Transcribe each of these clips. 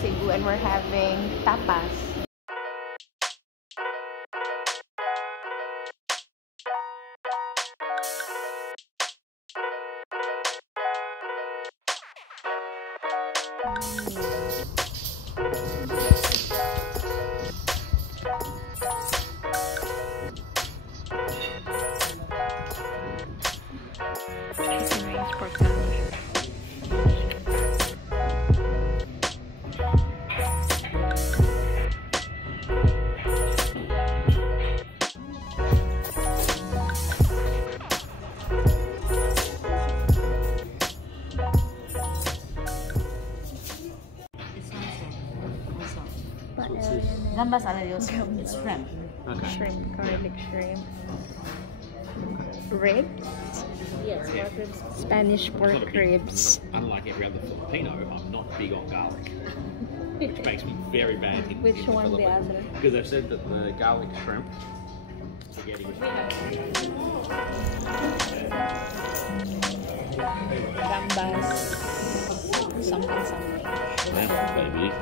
Cebu and we're having tapas. Chicken wings, pork belly. Gambas are those it's shrimp. Okay. Shrimp, garlic shrimp. Ribs? Yes, pork ribs. Spanish pork ribs. Unlike every other Filipino, I'm not big on garlic, which makes me very bad in Which the one the Philippines. other? Because they've said that the garlic shrimp spaghetti was Gambas. Something. yeah, baby.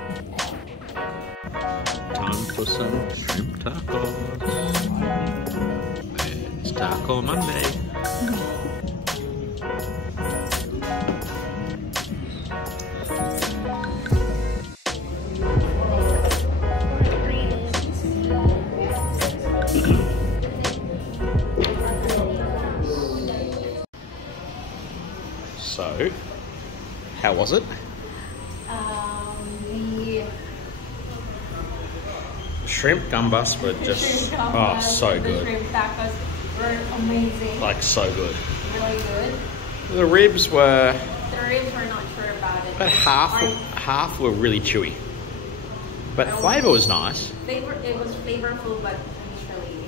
Time for some shrimp tacos. It's Taco Monday. So, how was it? The Shrimp gambas were just so good. The shrimp tacos were amazing. Like so good. Really good. The ribs were The ribs were not sure about it. about half were really chewy. But flavour was nice. It was flavorful, but initially,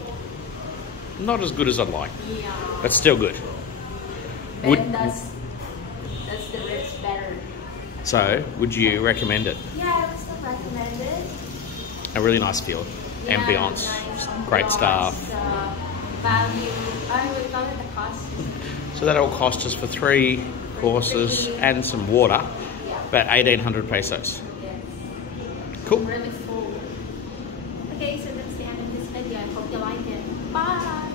Not as good as I'd like, yeah. but still good. Ben does the ribs better. So, would you recommend it? Yeah, I would still recommend it. A really nice feel, Yeah, ambience, nice great ambiance, staff. Value. I would call it the cost. So that all cost us for 3 courses and some water, Yeah. about 1,800 pesos. Yes. Cool. Really full. Okay, so that's the end of this video. I hope you like it. Bye.